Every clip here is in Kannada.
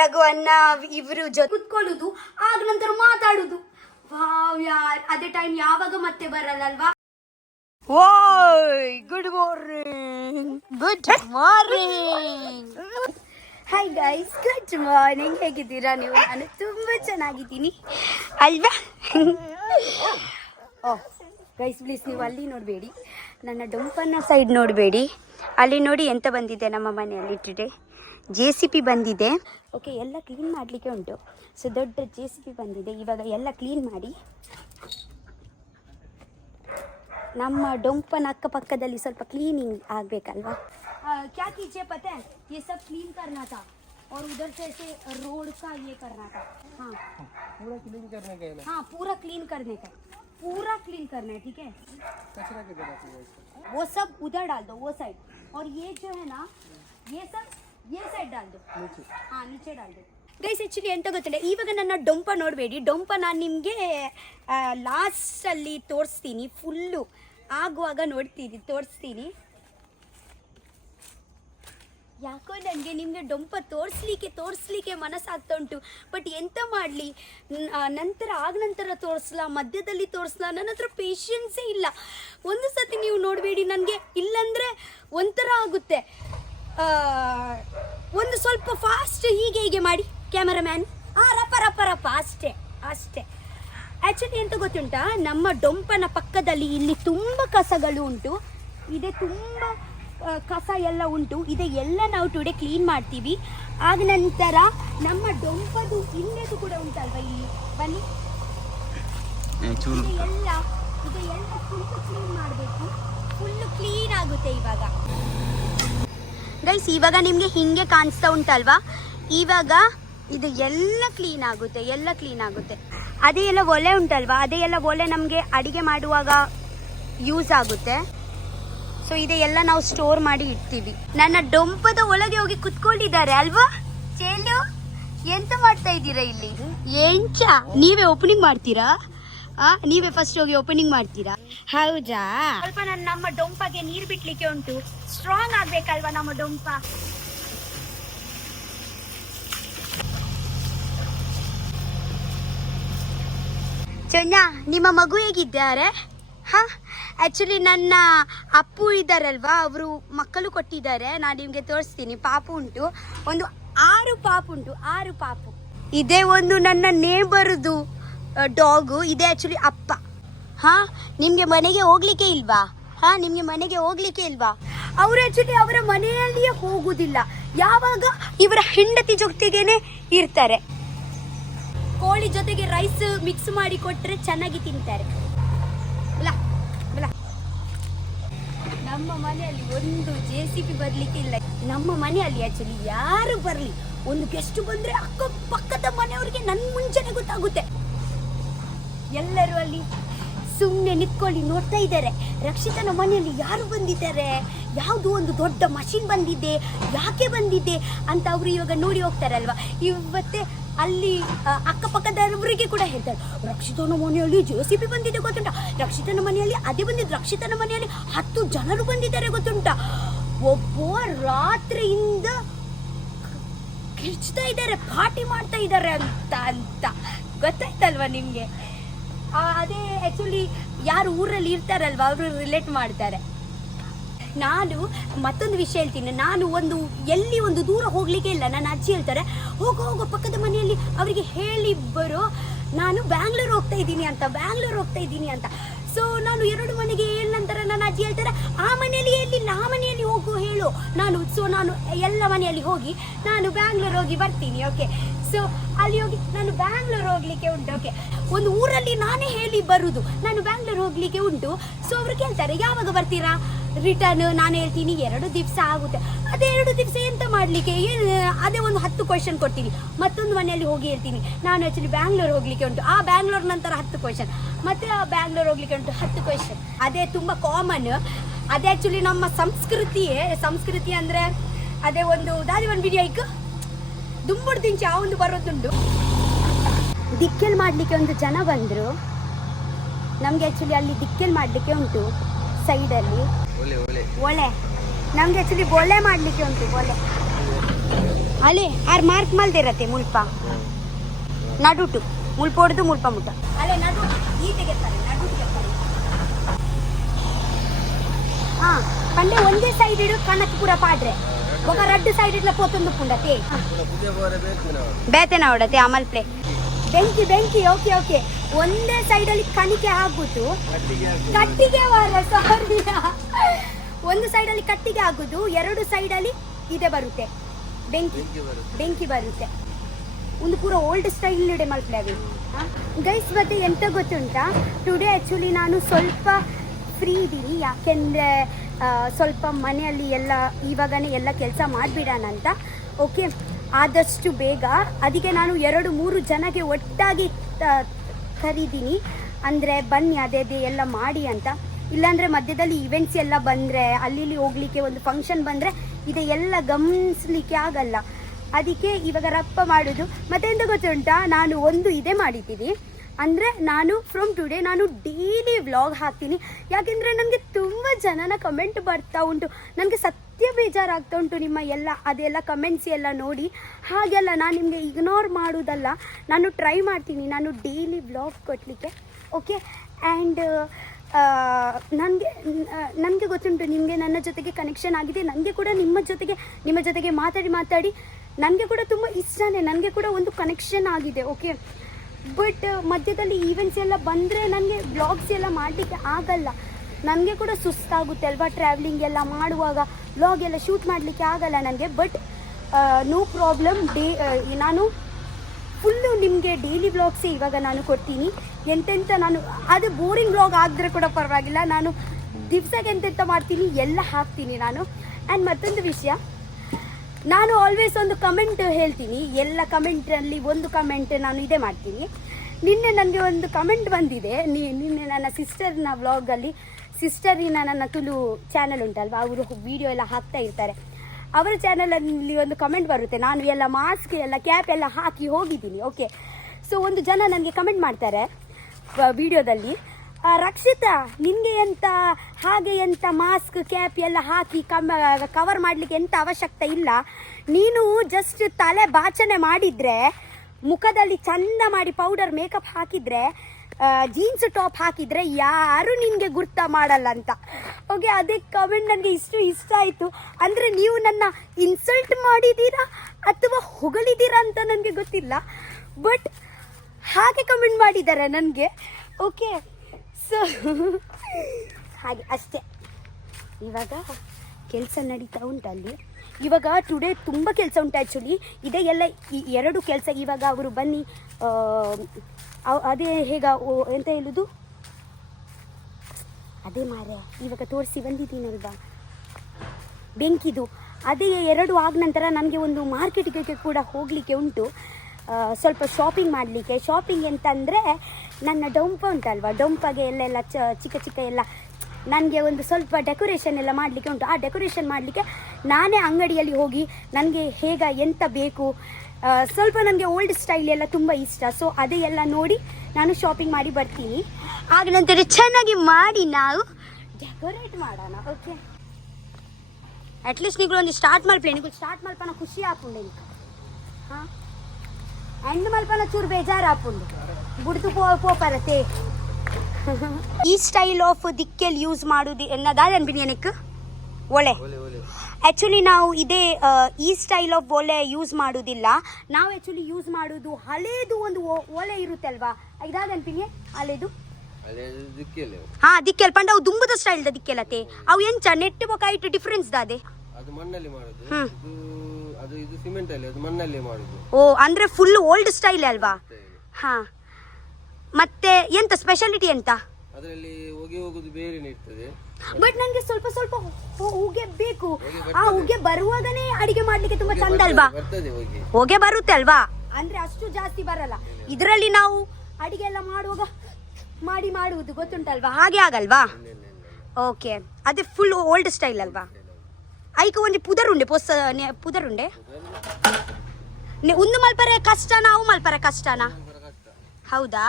ರಘು ಅಣ್ಣ ಇವರು ಜೊತೆ ಕುತ್ಕೊಳ್ಳುದು, ಆಗ ನಂತರ ಮಾತಾಡುದು. ವಾವ್ ಯಾರ್, ಅದೇ ಟೈಮ್ ಯಾವಾಗ ಮತ್ತೆ ಬರಲ್ಲಲ್ವಾ? ಓಯ್ good morning. Good morning. Hi guys, good morning. ಹೇಗಿದ್ದೀರಾ ನೀವು? ನಾನು ತುಂಬಾ ಚೆನ್ನಾಗಿದ್ದೀನಿ ಅಲ್ವಾ? ಓಹ್ ಗೈಸ್ ಪ್ಲೀಸ್ ನೀವು ಅಲ್ಲಿ ನೋಡಬೇಡಿ, ನನ್ನ ಡೊಂಪನ್ನ ಸೈಡ್ ನೋಡಬೇಡಿ. ಅಲ್ಲಿ ನೋಡಿ ಎಂತ ಬಂದಿದೆ ನಮ್ಮ ಮನೆಯಲ್ಲಿ ಟುಡೇ. JCP ಬಂದಿದೆ. ಓಕೆ, ಎಲ್ಲ ಕ್ಲೀನ್ ಮಾಡಲಿಕ್ಕೆ ಉಂಟು. ಸೊ ದೊಡ್ಡ JCP ಬಂದಿದೆ. ಇವಾಗ ಎಲ್ಲ ಕ್ಲೀನ್ ಮಾಡಿ ನಮ್ಮ ಡೊಂಪನ ಅಕ್ಕಪಕ್ಕದಲ್ಲಿ ಸ್ವಲ್ಪ ಕ್ಲೀನಿಂಗ್ ಆಗಬೇಕಲ್ವಾ? क्या कीजिए पता है, ये सब क्लीन करना था और उधर से ऐसे रोड का ये करना था. हाँ पूरा क्लीन करने का है ना? हाँ पूरा क्लीन करने का, पूरा क्लीन करना है. ठीक है, कचरा किधर है? वो सब उधर डाल दो, वो साइड. और ये जो है ना, ये सब ये साइड डाल दो. नीचे. हाँ नीचे डाल दो. ಗೈಸ್ ಆ್ಯಕ್ಚುಲಿ ಎಂತ ಗೊತ್ತಿಲ್ಲ, ಇವಾಗ ನನ್ನ ಡೊಂಪ ನೋಡಬೇಡಿ. ಡೊಂಪ ನಾನು ನಿಮಗೆ ಲಾಸ್ಟಲ್ಲಿ ತೋರಿಸ್ತೀನಿ. ಫುಲ್ಲು ಆಗುವಾಗ ತೋರಿಸ್ತೀನಿ. ಯಾಕೋ ನನಗೆ ನಿಮಗೆ ಡೊಂಪ ತೋರಿಸ್ಲಿಕ್ಕೆ ಮನಸ್ಸಾಗ್ತಾ ಉಂಟು. ಬಟ್ ಎಂತ ಮಾಡಲಿ, ನಂತರ ತೋರಿಸ್ಲಾ, ಮಧ್ಯದಲ್ಲಿ ತೋರಿಸ್ಲಾ, ನನ್ನ ಹತ್ರ ಪೇಷನ್ಸೇ ಇಲ್ಲ. ಒಂದು ಸತಿ ನೀವು ನೋಡಬೇಡಿ, ನನಗೆ ಇಲ್ಲಂದರೆ ಒಂಥರ ಆಗುತ್ತೆ. ಒಂದು ಸ್ವಲ್ಪ ಫಾಸ್ಟ್ ಹೀಗೆ ಮಾಡಿ ಕ್ಯಾಮರಾಮ್ಯಾನ್. ರಪ್ಪ ಅಷ್ಟೇ. ಆ್ಯಕ್ಚುಲಿ ಎಂತ ಗೊತ್ತುಂಟಾ, ನಮ್ಮ ಡೊಂಪನ ಪಕ್ಕದಲ್ಲಿ ಇಲ್ಲಿ ತುಂಬ ಕಸಗಳು ಉಂಟು. ಇದೆ ತುಂಬ ಕಸ ಎಲ್ಲ ಉಂಟು. ಇದೆಲ್ಲ ನಾವು ಟುಡೇ ಕ್ಲೀನ್ ಮಾಡ್ತೀವಿ. ಆದ ನಂತರ ನಮ್ಮ ಡೊಂಪದು ಇಲ್ಲೇದು ಕೂಡ ಉಂಟಲ್ವ, ಇಲ್ಲಿ ಬನ್ನಿ. ಇದೆಲ್ಲ ಫುಲ್ ಕ್ಲೀನ್ ಮಾಡಬೇಕು. ಫುಲ್ಲು ಕ್ಲೀನ್ ಆಗುತ್ತೆ ಇವಾಗ. ಗೈಸ್ ಇವಾಗ ನಿಮಗೆ ಹಿಂಗೆ ಕಾಣಿಸ್ತಾ ಉಂಟಲ್ವಾ? ಇವಾಗ ಇದು ಎಲ್ಲ ಕ್ಲೀನ್ ಆಗುತ್ತೆ. ಅದೇ ಎಲ್ಲ ಒಲೆ ಉಂಟಲ್ವಾ, ಅದೇ ಎಲ್ಲ ಒಲೆ ನಮಗೆ ಅಡಿಗೆ ಮಾಡುವಾಗ ಯೂಸ್ ಆಗುತ್ತೆ. ಸೊ ಇದೆಲ್ಲ ನಾವು ಸ್ಟೋರ್ ಮಾಡಿ ಇಡ್ತೀವಿ. ನನ್ನ ಡೊಂಪದ ಒಳಗೆ ಹೋಗಿ ಕುತ್ಕೊಂಡಿದ್ದಾರೆ ಅಲ್ವಾ? ಚೇಲು ಎಂತ ಮಾಡ್ತಾ ಇದ್ದೀರಾ ಇಲ್ಲಿ? ಎಂಚ ನೀವೇ ಓಪನಿಂಗ್ ಮಾಡ್ತೀರಾ? ನೀವೇ ಫಸ್ಟ್ ಹೋಗಿ ಓಪನಿಂಗ್ ಮಾಡ್ತೀರಾ? ಹೌದಾ? ಸ್ವಲ್ಪ ನಮ್ಮ ಡೊಂಪಗೆ ನೀರು ಬಿಡ್ಲಿಕ್ಕೆ ಉಂಟು. ಸ್ಟ್ರಾಂಗ್ ಆಗ್ಬೇಕಲ್ವಾ ನಮ್ಮ ಡೊಂಪ? ಚೊನ್ನ ನಿಮ್ಮ ಮಗು ಹೇಗಿದ್ದಾರೆ? ಆ್ಯಕ್ಚುಲಿ ನನ್ನ ಅಪ್ಪು ಇದ್ದಾರಲ್ವಾ, ಅವರು ಮಕ್ಕಳು ಕೊಟ್ಟಿದ್ದಾರೆ. ನಾನು ನಿಮಗೆ ತೋರಿಸ್ತೀನಿ. ಪಾಪು ಉಂಟು, ಒಂದು 6 ಪಾಪು. ಇದೇ ಒಂದು ನನ್ನ ನೇಬರ್ದು ಡಾಗು. ಇದೆ ಆ್ಯಕ್ಚುಲಿ ಅಪ್ಪ. ನಿಮಗೆ ಮನೆಗೆ ಹೋಗ್ಲಿಕ್ಕೆ ಇಲ್ವಾ? ಅವರು ಆ್ಯಕ್ಚುಲಿ ಅವರ ಮನೆಯಲ್ಲಿಯೇ ಹೋಗುವುದಿಲ್ಲ. ಯಾವಾಗ ಇವರ ಹೆಂಡತಿ ಜೊತೆಗೇನೆ ಇರ್ತಾರೆ. ಕೋಳಿ ಜೊತೆಗೆ ರೈಸ್ ಮಿಕ್ಸ್ ಮಾಡಿ ಕೊಟ್ಟರೆ ಚೆನ್ನಾಗಿ ತಿಂತಾರೆ. ನಮ್ಮ ಮನೆಯಲ್ಲಿ ಒಂದು JCP ಬರ್ಲಿಕ್ಕೆ ಇಲ್ಲ. ನಮ್ಮ ಮನೆಯಲ್ಲಿ ಆಕ್ಚುಲಿ ಯಾರು ಬರ್ಲಿ, ಒಂದು ಗೆಸ್ಟ್ ಬಂದ್ರೆ ಅಕ್ಕಪಕ್ಕದ ಮನೆಯವರಿಗೆ ನನ್ನ ಮುಂಚೆನೆ ಗೊತ್ತಾಗುತ್ತೆ. ಎಲ್ಲರೂ ಅಲ್ಲಿ ಸುಮ್ಮನೆ ನಿಂತ್ಕೊಳ್ಳಿ ನೋಡ್ತಾ ಇದ್ದಾರೆ. ರಕ್ಷಿತನ ಮನೆಯಲ್ಲಿ ಯಾರು ಬಂದಿದ್ದಾರೆ, ಯಾವುದೋ ಒಂದು ದೊಡ್ಡ ಮಷಿನ್ ಬಂದಿದೆ, ಯಾಕೆ ಬಂದಿದೆ ಅಂತ ಅವರು ಇವಾಗ ನೋಡಿ ಹೋಗ್ತಾರಲ್ವಾ. ಇವತ್ತೇ ಅಲ್ಲಿ ಅಕ್ಕಪಕ್ಕದವರಿಗೆ ಕೂಡ ಹೇಳ್ತಾರೆ, ರಕ್ಷಿತನ ಮನೆಯಲ್ಲಿ JCP ಬಂದಿದೆ ಗೊತ್ತುಂಟ, ರಕ್ಷಿತನ ಮನೆಯಲ್ಲಿ ಅದೇ ಬಂದಿದ್ದು, ರಕ್ಷಿತನ ಮನೆಯಲ್ಲಿ 10 ಜನರು ಬಂದಿದ್ದಾರೆ ಗೊತ್ತುಂಟ. ಒಬ್ಬ ರಾತ್ರಿಯಿಂದ ಕಿರ್ಚ್ತಾ ಇದ್ದಾರೆ, ಪಾರ್ಟಿ ಮಾಡ್ತಾ ಇದ್ದಾರೆ ಅಂತ ಗೊತ್ತಾಯ್ತಲ್ವಾ ನಿಮಗೆ? ಅದೇ ಆ್ಯಕ್ಚುಲಿ ಯಾರು ಊರಲ್ಲಿ ಇರ್ತಾರಲ್ವ ಅವರು ರಿಲೇಟ್ ಮಾಡ್ತಾರೆ. ನಾನು ಮತ್ತೊಂದು ವಿಷಯ ಹೇಳ್ತೀನಿ. ನಾನು ಎಲ್ಲಿ ದೂರ ಹೋಗ್ಲಿಕ್ಕೆ ಇಲ್ಲ. ನನ್ನ ಅಜ್ಜಿ ಹೇಳ್ತಾರೆ, ಹೋಗೋ ಪಕ್ಕದ ಮನೆಯಲ್ಲಿ ಅವರಿಗೆ ಹೇಳಿ ಬರೋ, ನಾನು ಬ್ಯಾಂಗ್ಳೂರ್ ಹೋಗ್ತಾ ಇದ್ದೀನಿ ಅಂತ. ಸೊ ನಾನು 2 ಮನೆಗೆ ಹೇಳ ನಂತರ ನನ್ನ ಅಜ್ಜಿ ಹೇಳ್ತಾರೆ, ಆ ಮನೆಯಲ್ಲಿ ಹೇಳಿಲ್ಲ, ಆ ಮನೆಯಲ್ಲಿ ಹೋಗು ಹೇಳು. ನಾನು ಎಲ್ಲ ಮನೆಯಲ್ಲಿ ಹೋಗಿ ನಾನು ಬ್ಯಾಂಗ್ಳೂರ್ ಹೋಗಿ ಬರ್ತೀನಿ. ಓಕೆ, ಸೊ ಅಲ್ಲಿ ಹೋಗಿ ನಾನು ಬ್ಯಾಂಗ್ಳೂರ್ ಹೋಗ್ಲಿಕ್ಕೆ ಉಂಟು. ಓಕೆ, ಒಂದು ಊರಲ್ಲಿ ನಾನೇ ಹೇಳಿ ಬರುದು, ನಾನು ಬ್ಯಾಂಗ್ಳೂರ್ ಹೋಗ್ಲಿಕ್ಕೆ ಉಂಟು. ಸೊ ಅವರು ಕೇಳ್ತಾರೆ, ಯಾವಾಗ ಬರ್ತೀರಾ ರಿಟರ್ನ್? ನಾನು ಹೇಳ್ತೀನಿ 2 ದಿವಸ ಆಗುತ್ತೆ. ಅದೇ 2 ದಿವಸ ಎಂತ ಮಾಡಲಿಕ್ಕೆ? ಅದೇ ಒಂದು 10 ಕ್ವೆಶ್ಚನ್ ಕೊಡ್ತೀನಿ. ಮತ್ತೊಂದು ಮನೆಯಲ್ಲಿ ಹೋಗಿ ಹೇಳ್ತೀನಿ, ನಾನು ಆ್ಯಕ್ಚುಲಿ ಬ್ಯಾಂಗ್ಳೂರ್ ಹೋಗ್ಲಿಕ್ಕೆ ಉಂಟು. ಆ ಬ್ಯಾಂಗ್ಳೂರ್ ನಂತರ 10 ಕ್ವೆಶ್ಚನ್, ಮತ್ತೆ ಆ ಬ್ಯಾಂಗ್ಳೂರ್ ಹೋಗ್ಲಿಕ್ಕೆ ಉಂಟು 10 ಕ್ವೆಶ್ಚನ್. ಅದೇ ತುಂಬ ಕಾಮನ್. ಅದೇ ಆ್ಯಕ್ಚುಲಿ ನಮ್ಮ ಸಂಸ್ಕೃತಿ ಅಂದರೆ ಅದೇ ಒಂದು ವಿಡಿಯೋ ಇಕ್ಕ ದುಂಬುಡು ದಿಂಚಿ ಆ ಒಂದು ಬರೋದುಂಟು. ದಿಕ್ಕೆಲ್ ಮಾಡಲಿಕ್ಕೆ ಒಂದು ಜನ ಬಂದರು ನಮಗೆ. ಆ್ಯಕ್ಚುಲಿ ಅಲ್ಲಿ ದಿಕ್ಕೆಲ್ ಮಾಡಲಿಕ್ಕೆ ಉಂಟು ಸೈಡಲ್ಲಿ. ಒಲೆ ನಮ್ಗೆ ಆ್ಯಕ್ಚುಲಿ ಒಲೆ ಮಾಡಲಿಕ್ಕೆ ಉಂಟು. ಒಲೆ ಅಲೆ ಆರ್ ಮಾರ್ಕ್ ಮಲ್ದಿರತ್ತೆ ಮುಲ್ಪ ನಡುಟು ಮುಲ್ಪ ಹೊಡೆದು ಮುಲ್ಪ ಮುಟ್ಟ ಅಲೆ ನಡು ಈ ತೆಗೆತಾರೆ ನಡು ತೆಗೆತಾರೆ ಹಾ ಕಂಡೆ ಒಂದೇ ಸೈಡ್ ಇಡು ಕಣಕ್ಕೆ ಪೂರ ಪಾಡ್ರೆ ఒక రెడ్ సైడ్ ఇట్లా పోతుంది పుండతే ಬೇತೆನ ಹೊಡತೆ ಅಮಲ್ಪ್ಲೆ ಬೆಂಕಿ ಓಕೆ ಓಕೆ ಒಂದೇ ಸೈಡ್ ಅಲ್ಲಿ ಕಣಿಕೆ ಆಗ್ಬಿಟ್ಟು ಕಟ್ಟಿಗೆ ಸಾರಿ ಒಂದು ಸೈಡ್ ಅಲ್ಲಿ ಕಟ್ಟಿಗೆ ಆಗುದು ಎರಡು ಸೈಡ್ ಅಲ್ಲಿ ಇದೆ ಬರುತ್ತೆ ಬೆಂಕಿ ಬರುತ್ತೆ ಒಂದು ಪೂರ ಓಲ್ಡ್ ಸ್ಟೈಲ್ ಇದೆ ಮಲ್ಪ್ಲೇವಿ ಗೈಸ್ ಮತ್ತೆ ಎಂತ ಗೊತ್ತುಂಟಾ ಟುಡೇ ಆಕ್ಚುಲಿ ನಾನು ಸ್ವಲ್ಪ ಫ್ರೀ ಇದ್ದೀನಿ ಯಾಕೆಂದರೆ ಸ್ವಲ್ಪ ಮನೆಯಲ್ಲಿ ಎಲ್ಲ ಇವಾಗನೇ ಎಲ್ಲ ಕೆಲಸ ಮಾಡಿಬಿಡೋಣ ಅಂತ ಓಕೆ ಆದಷ್ಟು ಬೇಗ ಅದಕ್ಕೆ ನಾನು 2-3 ಜನಕ್ಕೆ ಒಟ್ಟಾಗಿ ಕರೀತೀನಿ ಅಂದರೆ ಬನ್ನಿ ಅದೇ ಎಲ್ಲ ಮಾಡಿ ಅಂತ ಇಲ್ಲಾಂದರೆ ಮಧ್ಯದಲ್ಲಿ ಇವೆಂಟ್ಸ್ ಎಲ್ಲ ಬಂದರೆ ಅಲ್ಲಿ ಹೋಗ್ಲಿಕ್ಕೆ ಒಂದು ಫಂಕ್ಷನ್ ಬಂದರೆ ಇದೆ ಎಲ್ಲ ಗಮನಿಸ್ಲಿಕ್ಕೆ ಆಗಲ್ಲ ಅದಕ್ಕೆ ಇವಾಗ ರಪ್ಪ ಮಾಡೋದು ಮತ್ತೆಂತ ಗೊತ್ತುಂಟಾ ನಾನು ಒಂದು ಇದೇ ಮಾಡಿದ್ದೀನಿ ಅಂದರೆ ನಾನು ಫ್ರಮ್ ಟುಡೇ ನಾನು ಡೈಲಿ ವ್ಲಾಗ್ ಹಾಕ್ತೀನಿ ಯಾಕೆಂದರೆ ನನಗೆ ತುಂಬ ಜನನ ಕಮೆಂಟ್ ಬರ್ತಾ ಉಂಟು ನನಗೆ ಸತ್ಯ ಬೇಜಾರಾಗ್ತಾ ಉಂಟು ನಿಮ್ಮ ಎಲ್ಲ ಅದೆಲ್ಲ ಕಮೆಂಟ್ಸ್ ಎಲ್ಲ ನೋಡಿ ಹಾಗೆಲ್ಲ ನಾನು ನಿಮಗೆ ಇಗ್ನೋರ್ ಮಾಡೋದಲ್ಲ ನಾನು ಟ್ರೈ ಮಾಡ್ತೀನಿ ನಾನು ಡೈಲಿ ವ್ಲಾಗ್ ಕೊಡಲಿಕ್ಕೆ ಓಕೆ ಆ್ಯಂಡ್ ನನಗೆ ಗೊತ್ತುಂಟು ನಿಮಗೆ ನನ್ನ ಜೊತೆಗೆ ಕನೆಕ್ಷನ್ ಆಗಿದೆ ನನಗೆ ಕೂಡ ನಿಮ್ಮ ಜೊತೆಗೆ ಮಾತಾಡಿ ನನಗೆ ಕೂಡ ತುಂಬ ಇಷ್ಟನೇ ನನಗೆ ಕೂಡ ಒಂದು ಕನೆಕ್ಷನ್ ಆಗಿದೆ ಓಕೆ ಬಟ್ ಮಧ್ಯದಲ್ಲಿ ಈವೆಂಟ್ಸ್ ಎಲ್ಲ ಬಂದರೆ ನನಗೆ ವ್ಲಾಗ್ಸ್ ಎಲ್ಲ ಮಾಡಲಿಕ್ಕೆ ಆಗಲ್ಲ ನನಗೆ ಕೂಡ ಸುಸ್ತಾಗುತ್ತೆ ಅಲ್ವಾ ಟ್ರಾವೆಲಿಂಗ್ ಎಲ್ಲ ಮಾಡುವಾಗ ವ್ಲಾಗ್ ಎಲ್ಲ ಶೂಟ್ ಮಾಡಲಿಕ್ಕೆ ಆಗಲ್ಲ ನನಗೆ ಬಟ್ ನೋ ಪ್ರಾಬ್ಲಮ್ ನಾನು ಫುಲ್ಲು ನಿಮಗೆ ಡೈಲಿ ವ್ಲಾಗ್ಸೇ ಇವಾಗ ನಾನು ಕೊಡ್ತೀನಿ ಎಂತೆಂಥ ನಾನು ಅದು ಬೋರಿಂಗ್ ವ್ಲಾಗ್ ಆದರೆ ಕೂಡ ಪರವಾಗಿಲ್ಲ ನಾನು ದಿವ್ಸಕ್ಕೆ ಎಂತೆಂಥ ಮಾಡ್ತೀನಿ ಎಲ್ಲ ಹಾಕ್ತೀನಿ ನಾನು ಆ್ಯಂಡ್ ಮತ್ತೊಂದು ವಿಷಯ ನಾನು ಆಲ್ವೇಸ್ ಒಂದು ಕಮೆಂಟ್ ಹೇಳ್ತೀನಿ ಎಲ್ಲ ಕಮೆಂಟಲ್ಲಿ ಒಂದು ಕಮೆಂಟ್ ನಾನು ಇದೇ ಮಾಡ್ತೀನಿ ನಿನ್ನೆ ನನಗೆ ಒಂದು ಕಮೆಂಟ್ ಬಂದಿದೆ ನಿನ್ನೆ ನನ್ನ ಸಿಸ್ಟರ್ನ ವ್ಲಾಗಲ್ಲಿ ಸಿಸ್ಟರಿನ ನನ್ನ ತುಳು ಚಾನಲ್ ಉಂಟಲ್ವ ಅವರು ವೀಡಿಯೋ ಎಲ್ಲ ಹಾಕ್ತಾ ಇರ್ತಾರೆ ಅವರ ಚಾನಲಲ್ಲಿ ಒಂದು ಕಮೆಂಟ್ ಬರುತ್ತೆ ನಾನು ಎಲ್ಲ ಮಾಸ್ಕ್ ಎಲ್ಲ ಕ್ಯಾಪ್ ಎಲ್ಲ ಹಾಕಿ ಹೋಗಿದ್ದೀನಿ ಓಕೆ ಸೊ ಒಂದು ಜನ ನನಗೆ ಕಮೆಂಟ್ ಮಾಡ್ತಾರೆ ವಿಡಿಯೋದಲ್ಲಿ ರಕ್ಷಿತಾ ನಿನಗೆ ಎಂತ ಹಾಗೆ ಎಂತ ಮಾಸ್ಕ್ ಕ್ಯಾಪ್ ಎಲ್ಲ ಹಾಕಿ ಕವರ್ ಮಾಡಲಿಕ್ಕೆ ಎಂತ ಅವಶ್ಯಕತೆ ಇಲ್ಲ ನೀನು ಜಸ್ಟ್ ತಲೆ ಬಾಚನೆ ಮಾಡಿದರೆ ಮುಖದಲ್ಲಿ ಚಂದ ಮಾಡಿ ಪೌಡರ್ ಮೇಕಪ್ ಹಾಕಿದರೆ ಜೀನ್ಸ್ ಟಾಪ್ ಹಾಕಿದರೆ ಯಾರು ನಿನಗೆ ಗುರ್ತ ಮಾಡಲ್ಲ ಅಂತ ಓಕೆ ಅದೇ ಕಮೆಂಟ್ ನನಗೆ ಇಷ್ಟ ಆಯಿತು ಅಂದರೆ ನೀವು ನನ್ನ ಇನ್ಸಲ್ಟ್ ಮಾಡಿದ್ದೀರಾ ಅಥವಾ ಹೊಗಳಿದ್ದೀರಾ ಅಂತ ನನಗೆ ಗೊತ್ತಿಲ್ಲ ಬಟ್ ಹಾಗೆ ಕಮೆಂಟ್ ಮಾಡಿದ್ದಾರೆ ನನಗೆ ಓಕೆ ಸೊ ಹಾಗೆ ಅಷ್ಟೇ ಇವಾಗ ಕೆಲಸ ನಡೀತಾ ಉಂಟಲ್ಲಿ ಇವಾಗ ಟುಡೇ ತುಂಬ ಕೆಲಸ ಉಂಟು ಆ್ಯಕ್ಚುಲಿ ಇದೇ ಎಲ್ಲ ಈ 2 ಕೆಲಸ ಇವಾಗ ಅವರು ಬನ್ನಿ ಅದೇ ಎಂತ ಹೇಳೋದು ಅದೇ ಮಾರೆ ಇವಾಗ ತೋರಿಸಿ ಬಂದಿದ್ದೀನಲ್ವಾ ಬೆಂಕಿದು ಅದೇ 2 ಆದ ನಂತರ ನನಗೆ ಒಂದು ಮಾರ್ಕೆಟಿಗೆ ಕೂಡ ಹೋಗಲಿಕ್ಕೆ ಉಂಟು ಸ್ವಲ್ಪ ಶಾಪಿಂಗ್ ಮಾಡಲಿಕ್ಕೆ ಶಾಪಿಂಗ್ ಎಂತಂದರೆ ನನ್ನ ಡೊಂಪ ಉಂಟಲ್ವ ಡೊಂಪಗೆ ಎಲ್ಲ ಚಿಕ್ಕ ಎಲ್ಲ ನನಗೆ ಒಂದು ಸ್ವಲ್ಪ ಡೆಕೋರೇಷನ್ ಎಲ್ಲ ಮಾಡಲಿಕ್ಕೆ ಉಂಟು ಆ ಡೆಕೋರೇಷನ್ ಮಾಡಲಿಕ್ಕೆ ನಾನೇ ಅಂಗಡಿಯಲ್ಲಿ ಹೋಗಿ ನನಗೆ ಎಂತ ಬೇಕು ಸ್ವಲ್ಪ ನನಗೆ ಓಲ್ಡ್ ಸ್ಟೈಲ್ ಎಲ್ಲ ತುಂಬ ಇಷ್ಟ ಸೊ ಅದೇ ಎಲ್ಲ ನೋಡಿ ನಾನು ಶಾಪಿಂಗ್ ಮಾಡಿ ಬರ್ತೀನಿ ಆಗ ನಂತರ ಚೆನ್ನಾಗಿ ಮಾಡಿ ನಾವು ಡೆಕೋರೇಟ್ ಮಾಡೋಣ ಓಕೆ ಅಟ್ಲೀಸ್ಟ್ ನೀವು ಒಂದು ಸ್ಟಾರ್ಟ್ ಮಲ್ಪೆ ನೀವು ಸ್ಟಾರ್ಟ್ ಮಲ್ಪನ ಖುಷಿ ಹಾಕೊಂಡೆ ಹಾಂ ಎಂಡ್ ಮಲ್ಪನ ಚೂರು ಬೇಜಾರು ಹಾಕೊಂಡು ಬುಡ್ದು ಪೋಪರತೆ ಈ ಸ್ಟೈಲ್ ಆಫ್ ದಿಕ್ಕೆಲ್ಲಿ ಯೂಸ್ ಮಾಡೋದು ಎನ್ನದಾದ ಅನ್ಬಿನಿಯನಕ್ಕೆ ಒಲೆ ಆ್ಯಕ್ಚುಲಿ ನಾವು ಇದೇ ಈ ಸ್ಟೈಲ್ ಆಫ್ ಒಲೆ ಯೂಸ್ ಮಾಡೋದಿಲ್ಲ ನಾವು ಆ್ಯಕ್ಚುಲಿ ಯೂಸ್ ಮಾಡೋದು ಹಳೇದು ಒಂದು ಒಲೆ ಇರುತ್ತೆ ಅಲ್ವಾ ಇದಾದ ಅನ್ಪಿನಿ ಹಳೇದು ಹಾಂ ದಿಕ್ಕೆಲ್ ಪಂಡ ಅವು ದುಂಬದ ಸ್ಟೈಲ್ದ ದಿಕ್ಕೆಲತೆ ಅವು ಎಂಚ ನೆಟ್ ಬೊಕಾಯಿಟ್ಟು ಡಿಫ್ರೆನ್ಸ್ ದಾದೆ ಅದು ಮಣ್ಣಲ್ಲಿ ಮಾಡೋದು ಅದು ಇದು ಸಿಮೆಂಟ್ ಅಲ್ಲಿ ಅದು ಮಣ್ಣಲ್ಲಿ ಮಾಡೋದು ಓ ಅಂದ್ರೆ ಫುಲ್ ಓಲ್ಡ್ ಸ್ಟೈಲ್ ಅಲ್ವಾ ಹಾ ಮತ್ತೆ ಎಂತ ಸ್ಪೆಷಾಲಿಟಿ ಎಂತ ಅದರಲ್ಲಿ ಹೊಗೆ ಹೋಗುದು ಬೇರೆ ಇರ್ತದೆ ಬಟ್ ನನಗೆ ಸ್ವಲ್ಪ ಹೊಗೆ ಬೇಕು ಆ ಹೊಗೆ ಬರುವಾಗನೇ ಅಡಿಗೆ ಮಾಡ್ಲಿಕ್ಕೆ ತುಂಬಾ ಚಂದ ಅಲ್ವಾ ಹೊಗೆ ಬರುತ್ತೆ ಅಲ್ವಾ ಅಂದ್ರೆ ಅಷ್ಟು ಜಾಸ್ತಿ ಬರಲ್ಲ ಇದರಲ್ಲಿ ನಾವು ಅಡಿಗೆ ಎಲ್ಲ ಮಾಡುವಾಗ ಮಾಡುವುದು ಗೊತ್ತುಂಟಲ್ವಾ ಹಾಗೆ ಆಗಲ್ವಾ ಓಕೆ ಅದೇ ಫುಲ್ ಓಲ್ಡ್ ಸ್ಟೈಲ್ ಅಲ್ವಾ ಐಕ ಒಂಜಿ ಪುದರುಂಡೆ ಪುದರುಂಡೆ ಒಂದು ಮಲ್ಪರೆ ಕಷ್ಟನಾ ಅವು ಮಲ್ಪರೆ ಕಷ್ಟನಾ ಹೌದಾ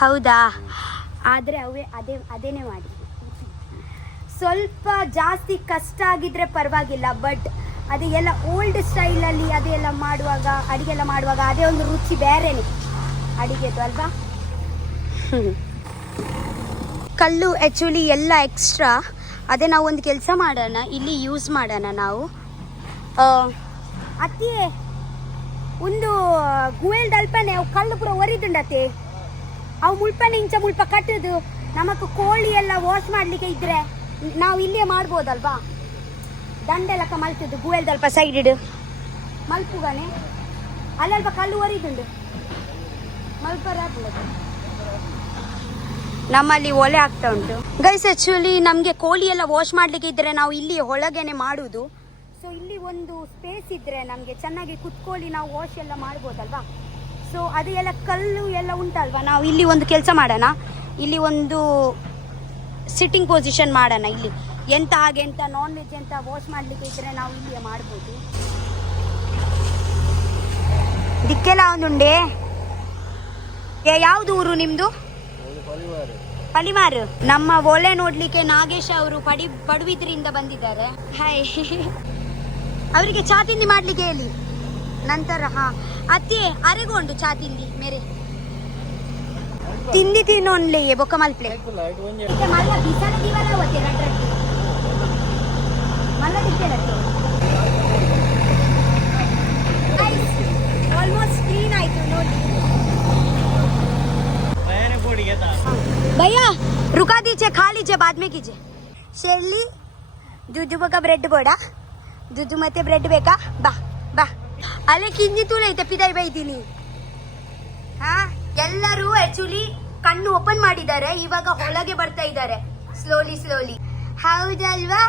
ಹೌದಾ ಆದರೆ ಅದೇನೇ ಮಾಡಿ ಸ್ವಲ್ಪ ಜಾಸ್ತಿ ಕಷ್ಟ ಆಗಿದ್ರೆ ಪರವಾಗಿಲ್ಲ, ಬಟ್ ಅದು ಎಲ್ಲ ಓಲ್ಡ್ ಸ್ಟೈಲಲ್ಲಿ ಅದೆಲ್ಲ ಮಾಡುವಾಗ, ಅಡಿಗೆಲ್ಲ ಮಾಡುವಾಗ ಅದೇ ಒಂದು ರುಚಿ ಬೇರೆನೆ ಅಡಿಗೆದು ಅಲ್ವಾ. ಕಲ್ಲು ಆ್ಯಕ್ಚುಲಿ ಎಲ್ಲ ಎಕ್ಸ್ಟ್ರಾ, ಅದೇ ನಾವು ಒಂದು ಕೆಲಸ ಮಾಡೋಣ, ಇಲ್ಲಿ ಯೂಸ್ ಮಾಡೋಣ ನಾವು. ಅತ್ತಿ ಒಂದು ಗುವೆಲ್ ದಲ್ಪನೆ ಅವು ಕಲ್ಲು ಪೂರ ಒರಿದುಂಡತ್ತೆ, ಅವು ಮುಳ್ಪನೆ ಇಂಚ ಮುಲ್ಪ ಕಟ್ಟುದು ನಮಕ್ ಕೋಳಿ ಎಲ್ಲ ವಾಶ್ ಮಾಡ್ಲಿಕ್ಕೆ ಇದ್ರೆ ನಾವು ಇಲ್ಲೇ ಮಾಡ್ಬೋದಲ್ವಾ. ದಂಡೆಲಕ್ಕ ಮಲ್ತದ್ದು ಗುವೆಲ್ ದಲ್ಪ ಸೈಡ್ ಇಡು ಮಲ್ಪುಗಾನೆ ಅಲ್ಲಲ್ಪ ಕಲ್ಲು ಒರಿದುಂಡು ಮಲ್ಪರ ನಮ್ಮಲ್ಲಿ ಒಲೆ ಆಗ್ತಾ ಉಂಟು ಗೈಸ್. ಆ್ಯಕ್ಚುಲಿ ನಮಗೆ ಕೋಳಿ ಎಲ್ಲ ವಾಶ್ ಮಾಡಲಿಕ್ಕೆ ಇದ್ದರೆ ನಾವು ಇಲ್ಲಿ ಒಳಗೇನೆ ಮಾಡುವುದು. ಸೊ ಇಲ್ಲಿ ಒಂದು ಸ್ಪೇಸ್ ಇದ್ದರೆ ನಮಗೆ ಚೆನ್ನಾಗಿ ಕುತ್ಕೊಳ್ಳಿ ನಾವು ವಾಶ್ ಎಲ್ಲ ಮಾಡ್ಬೋದಲ್ವಾ. ಸೊ ಅದು ಎಲ್ಲ ಕಲ್ಲು ಎಲ್ಲ ಉಂಟಲ್ವಾ, ನಾವು ಇಲ್ಲಿ ಒಂದು ಕೆಲಸ ಮಾಡೋಣ, ಇಲ್ಲಿ ಒಂದು ಸಿಟ್ಟಿಂಗ್ ಪೊಸಿಷನ್ ಮಾಡೋಣ. ಇಲ್ಲಿ ಎಂತ ಹಾಗೆ ಎಂತ ನಾನ್ ವೆಜ್ ಎಂತ ವಾಶ್ ಮಾಡಲಿಕ್ಕೆ ಇದ್ದರೆ ನಾವು ಇಲ್ಲಿಯೇ ಮಾಡ್ಬೋದು. ದಿಕ್ಕೆಲ್ಲ ಒಂದುಂಡೆ. ಯಾವುದು ಊರು ನಿಮ್ಮದು? ಪಲಿಮಾರು. ನಮ್ಮ ಒಲೆ ನೋಡ್ಲಿಕ್ಕೆ ನಾಗೇಶ್ ಅವರು ಪಡುವಿದ್ರಿಂದ ಬಂದಿದ್ದಾರೆ. ಹಾಯ್. ಅವರಿಗೆ ಚಾ ತಿಂಡಿ ಮಾಡ್ಲಿಕ್ಕೆ ಹೇಳಿ ನಂತರ. ಹಾ ಅತ್ತೆ ಅರೆಗೊಂಡು ಚಾ ತಿಂಡಿ ಮೇರೆ ತಿಂಡಿ ತಿನ್ನೋನ್ಲಿ ಬೊಕ್ಕ ಮಲ್ಪ್ಲೆ ಮಲ್ಲ ಬಿಸಲ ದಿವಲ ಹೋತೆ ರಡ್ರಟ್ಟಿ ಮಲ್ಲ ದಿಕ್ಕೆರಟ್ಟಿ ಆಲ್ಮೋಸ್ಟ್ ಕ್ಲೀನ್ ಆಯ್ತು ನೋಡಿ. भैया रुका दीजिए, खा लीजिए, बाद में कीजिए. शेरली दूध बका ब्रेड बोड़ा दूध ಮತ್ತೆ ಬ್ರೆಡ್ ಬೇಕಾ? ಬಾ ಬಾ. ಅಲ್ಲೇ ಕಿಂಜಿ ತೂಲೆ ಐತೆ ಪಿದಾಯಿ ಬೈತೀನಿ. ಹಾ ಎಲ್ಲರೂ ಆಕ್ಚುಲಿ ಕಣ್ಣು ಓಪನ್ ಮಾಡಿದ್ದಾರೆ, ಇವಾಗ ಒಳಗೆ ಬರ್ತಾ ಇದ್ದಾರೆ ಸ್ಲೋಲಿ ಸ್ಲೋಲಿ. ಹೌದಲ್ವಾ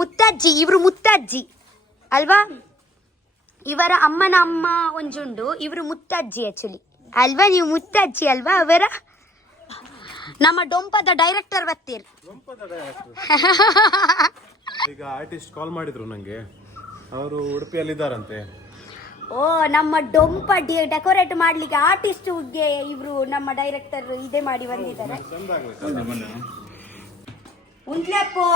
ಮುತ್ತಜ್ಜಿ? ಇವರು ಮುತ್ತಜ್ಜಿ ಅಲ್ವಾ, ಇವರ ಅಮ್ಮನ ಅಮ್ಮ ಒಂಜುಂಡು, ಇವರು ಮುತ್ತಜ್ಜಿ ಆಕ್ಚುಲಿ ಅಲ್ವಾ. ನೀವು ಮುತ್ತಜ್ಜಿ ಅಲ್ವಾ ಅವರ? ನಮ್ಮ ಡೊಂಪದ ಡೈರೆಕ್ಟರ್ ಬರ್ತೀರಿ. ಈಗ ಆರ್ಟಿಸ್ಟ್ ಕಾಲ್ ಮಾಡಿದ್ರು ನಂಗೆ, ಅವರು ಉಡುಪಿಯಲ್ಲಿ ಇದ್ದಾರಂತೆ. ಓ ನಮ್ಮ ಡೊಂಪ ಡೆಕೋರೇಟ್ ಮಾಡ್ಲಿಕ್ಕೆ ಆರ್ಟಿಸ್ಟ್ಗೆ ಇವರು ನಮ್ಮ ಡೈರೆಕ್ಟರ್ ಇದೇ ಮಾಡಿ ಬಂದಿದ್ದಾರೆ. ಉಂಟ್ಲಪ್ಪೋ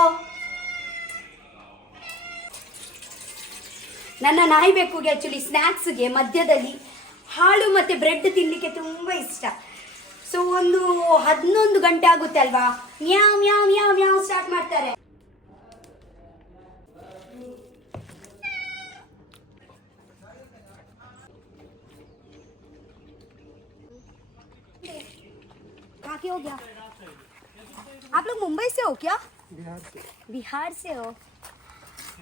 ನನ್ನ ನಾಯಿ ಬೆಕ್ಕುಗೆ ಆಕ್ಚುಲಿ ಸ್ನ್ಯಾಕ್ಸ್ಗೆ ಮಧ್ಯದಲ್ಲಿ ಹಾಲು ಮತ್ತೆ ಬ್ರೆಡ್ ತಿನ್ಲಿಕ್ಕೆ ತುಂಬಾ ಇಷ್ಟ. ಸೊ ಒಂದು 11 ಗಂಟೆ ಆಗುತ್ತೆ ಅಲ್ವಾ, ಮ್ಯಾವ್ ಮ್ಯಾವ್ ಮ್ಯಾವ್ ಮ್ಯಾವ್ ಸ್ಟಾರ್ಟ್ ಮಾಡ್ತಾರೆ. काके हो गया? आप लोग मुंबई से हो क्या? बिहार से हो?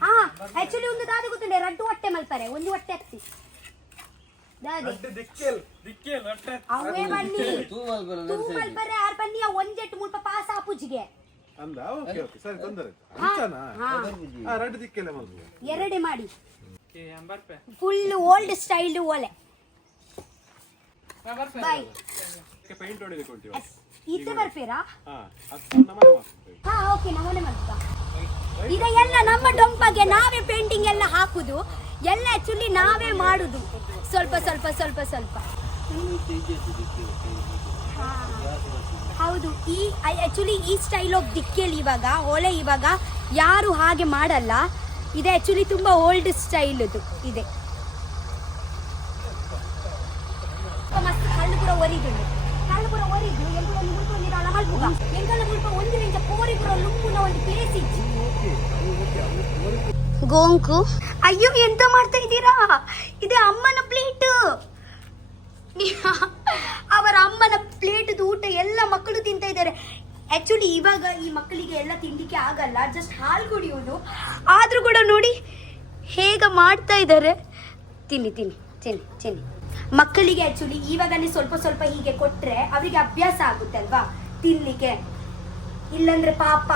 हाँ एक्चुअली ಒಂದು ದಾದ ಗೊತ್ತುಂಟೆ, ರಡ್ಡು ಹೊಟ್ಟೆ ಮಲ್ಪರೆ ಒಂದು ಹೊಟ್ಟೆ ಹತ್ತಿ ದಾದೆ ಅವೇ ಬನ್ನಿ ತೂ ಮಲ್ಪರೆ ಆರ್ ಬನ್ನಿ ಒಂಜೆಟ್ಟು ಮುಲ್ಪ ಪಾಸ ಆಪುಜಿಗೆ ಅಂದ. ಓಕೆ ಓಕೆ ಸರಿ ತೊಂದರೆ ಅಂಚನಾ. ಆ ರೆಡ್ ದಿಕ್ಕೆಲ್ಲ ಮಲ್ಪು ಎರಡೆ ಮಾಡಿ ಫುಲ್ ಓಲ್ಡ್ ಸ್ಟೈಲ್ ಓಲೆ ಬಾಯ್ ಪೇಂಟ್ ಹೊಡಿಲಿಕ್ಕೆ ಹೊಂಟಿವ ಈತೆ ಬರ್ತೀರಾ? ಹಾ ನಮ್ಮನೆ ಮಾಡ್ತೀವಿ. ಹಾ ಓಕೆ ನಮ್ಮನೆ ಮಾಡ್ತಾ ಈಗ ಎಲ್ಲ ನಮ್ಮ ಡೊಂಪಗೆ ನಾವೇ ಪೇಂಟಿಂಗ್ ಎಲ್ಲ ಹಾಕುದು, ಎಲ್ಲ ಆಕ್ಚುಲಿ ನಾವೇ ಮಾಡುದು ಸ್ವಲ್ಪ ಸ್ವಲ್ಪ ಸ್ವಲ್ಪ ಸ್ವಲ್ಪ. ಹೌದು, ಈ ಆಕ್ಚುಲಿ ಈ ಸ್ಟೈಲ್ ಆಫ್ ದಿಕ್ಕೇಳಿ ಇವಾಗ ಓಲೆ ಇವಾಗ ಯಾರು ಹಾಗೆ ಮಾಡಲ್ಲ. ಇದೆ ಆಕ್ಚುಲಿ ತುಂಬಾ ಓಲ್ಡ್ ಸ್ಟೈಲ್ ಇದೆ. ಮಸ್ತ್ ಕಲ್ಲು ಕೂಡ ಒರಿದು ಎಂಕುಲ ಮುಳ್ಕೊಂಡಿರಲ್ಲ ಮಲ್ಪುಗ ಎಂಕಲ ಮುಲ್ಪ ಒಂದು ನಿಂಚ ಕೋರಿ ಕೂಡ ಲುಂಪುನ ಒಂದು ಪ್ಲೇಸ್ ಇಚ್ಚಿ ಗೋಂಕು. ಅಯ್ಯೋ ಎಂತ ಮಾಡ್ತಾ ಇದ್ದೀರಾ? ಇದೆ ಅಮ್ಮನ ಪ್ಲೇಟ್. ಅವರ ಅಮ್ಮನ ಪ್ಲೇಟ್ ಊಟ ಎಲ್ಲ ಮಕ್ಕಳು ತಿಂತಾ ಇದ್ದಾರೆ. ಆಕ್ಚುಲಿ ಇವಾಗ ಈ ಮಕ್ಕಳಿಗೆ ಎಲ್ಲ ತಿನ್ಲಿಕ್ಕೆ ಆಗಲ್ಲ, ಜಸ್ಟ್ ಹಾಲು ಕುಡಿಯೋದು. ಆದ್ರೂ ಕೂಡ ನೋಡಿ ಹೇಗ ಮಾಡ್ತಾ ಇದ್ದಾರೆ. ತಿನ್ನಿ ತಿನ್ನಿ ತಿನ್ನಿ ತಿನ್ನಿ. ಮಕ್ಕಳಿಗೆ ಆಕ್ಚುಲಿ ಇವಾಗನೇ ಸ್ವಲ್ಪ ಸ್ವಲ್ಪ ಹೀಗೆ ಕೊಟ್ರೆ ಅವರಿಗೆ ಅಭ್ಯಾಸ ಆಗುತ್ತೆ ಅಲ್ವಾ ತಿನ್ಲಿಕ್ಕೆ. ಇಲ್ಲಂದ್ರೆ ಪಾಪ